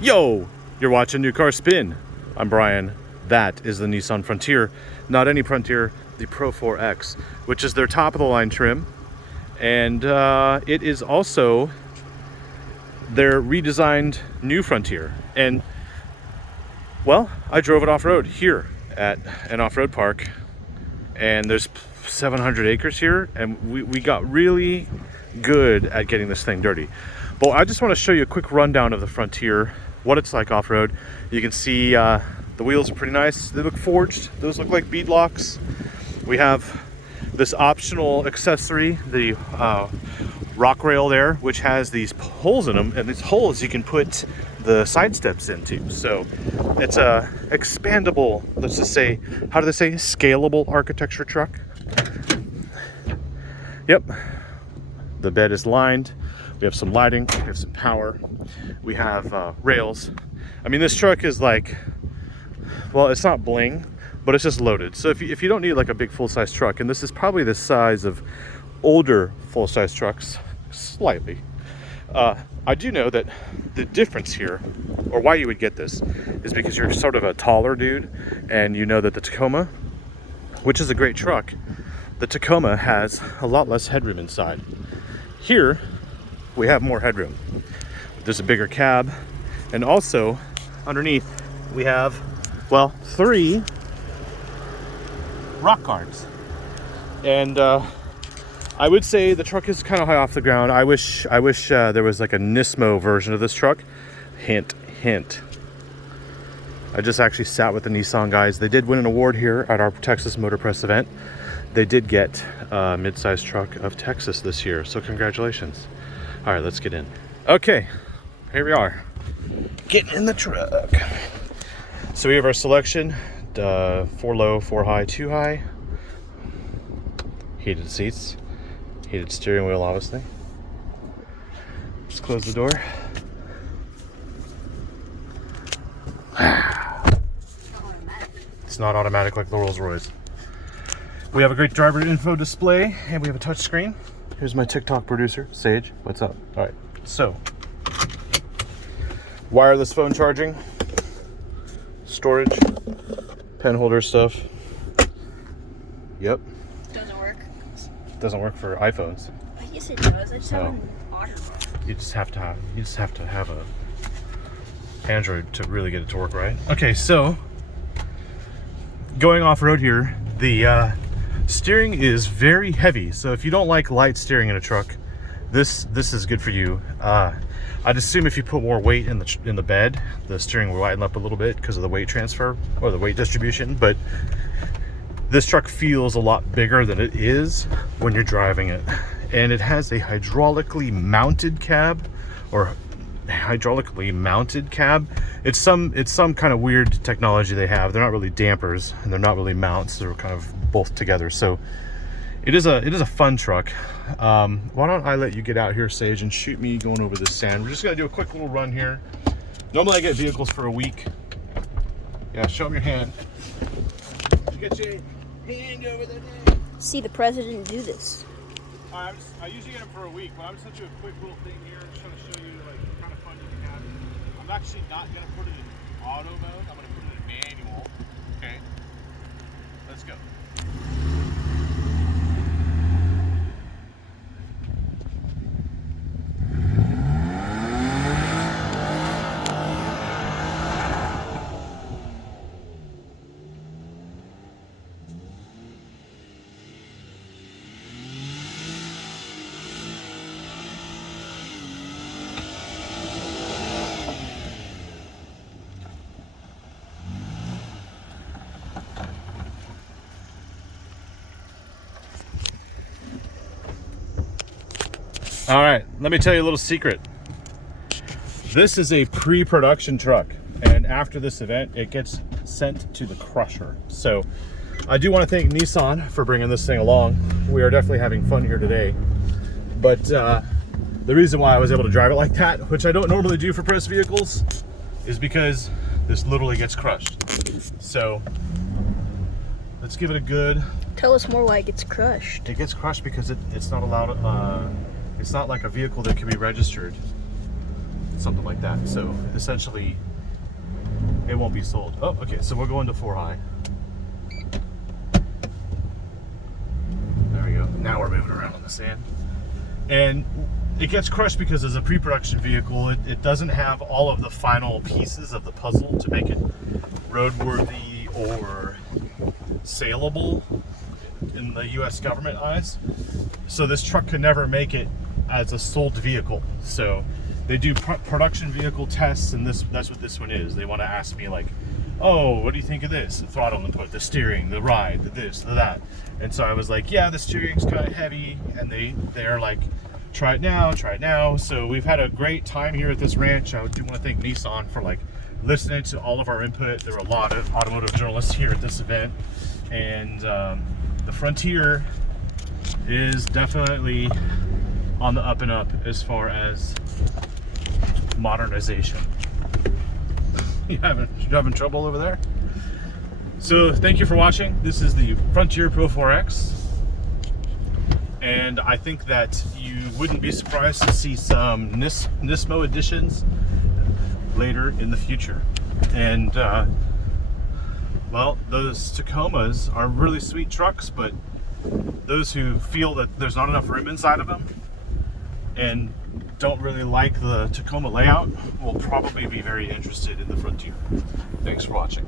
Yo, you're watching New Car Spin. I'm Brian. That is the Nissan Frontier. Not any Frontier, the Pro4X, which is their top of the line trim. And it is also their redesigned new Frontier. And well, I drove it off-road here at an off-road park. And there's 700 acres here. And we got really good at getting this thing dirty. But I just want to show you a quick rundown of the Frontier, what it's like off-road. You can see the wheels are pretty nice. They look forged. Those look like bead locks. We have this optional accessory, the rock rail there, which has these holes in them, and these holes you can put the side steps into. So it's a expandable, let's just say, how do they say, scalable architecture truck. Yep, the bed is lined. We have some lighting, we have some power, we have rails. I mean, this truck is like, well, it's not bling, but it's just loaded. So if you don't need like a big full-size truck, and this is probably the size of older full-size trucks, slightly. I do know that the difference here, or why you would get this, is because you're sort of a taller dude, and you know that the Tacoma, which is a great truck, the Tacoma has a lot less headroom inside. Here, we have more headroom. There's a bigger cab, and also underneath we have, well, 3 rock guards. And I would say the truck is kind of high off the ground. I wish there was like a Nismo version of this truck. Hint, hint. I just actually sat with the Nissan guys. They did win an award here at our Texas Motor Press event. They did get mid-size truck of Texas this year, so congratulations. All right, let's get in. Okay, here we are, getting in the truck. So we have our selection, 4 low, 4 high, 2 high. Heated seats, heated steering wheel, obviously. Just close the door. It's not automatic like the Rolls Royce. We have a great driver info display, and we have a touch screen. Here's my TikTok producer, Sage. What's up? All right, so wireless phone charging, storage, pen holder stuff. Yep. Doesn't work. Doesn't work for iPhones. Yes, it does. I just have an Otter. You just have to have a Android to really get it to work right. Okay, so going off road here, the steering is very heavy, so if you don't like light steering in a truck, this is good for you. I'd assume if you put more weight in the bed, the steering will lighten up a little bit because of the weight transfer or the weight distribution. But this truck feels a lot bigger than it is when you're driving it, and it has a hydraulically mounted cab, or hydraulically mounted cab. It's some kind of weird technology they have. They're not really dampers, and they're not really mounts. They're kind of both together. So it is a fun truck. Why don't I let you get out here, Sage, and shoot me going over this sand. We're just gonna do a quick little run here. Normally I get vehicles for a week. Yeah, show them your hand. Did you get your hand over there? See, the president do this. I usually get them for a week, but I'm just gonna do a quick little thing here, just trying to show you like what kind of fun you can have. I'm actually not gonna put it in auto mode. I'm gonna put it in manual. Okay, let's go. All right, let me tell you a little secret. This is a pre-production truck, and after this event, it gets sent to the crusher. So I do want to thank Nissan for bringing this thing along. We are definitely having fun here today. But the reason why I was able to drive it like that, which I don't normally do for press vehicles, is because this literally gets crushed. So let's give it a good Tell us more why it gets crushed. It gets crushed because it's not allowed, it's not like a vehicle that can be registered. something like that. So essentially, it won't be sold. Oh, okay. So we're going to 4 high. There we go. Now we're moving around on the sand, and it gets crushed because as a pre-production vehicle, it doesn't have all of the final pieces of the puzzle to make it roadworthy or saleable in the U.S. government eyes. So this truck could never make it as a sold vehicle. So they do production vehicle tests, and that's what this one is. They want to ask me like, oh, what do you think of this? The throttle input, the steering, the ride, the this, the that. And so I was like, yeah, the steering's kind of heavy. And they're like, try it now, try it now. So we've had a great time here at this ranch. I do want to thank Nissan for like listening to all of our input. There were a lot of automotive journalists here at this event, and the Frontier is definitely on the up and up as far as modernization. You having trouble over there? So thank you for watching. This is the Frontier Pro4X, and I think that you wouldn't be surprised to see some Nismo editions later in the future. And well, those Tacomas are really sweet trucks, but those who feel that there's not enough room inside of them and don't really like the Tacoma layout will probably be very interested in the Frontier. Thanks for watching.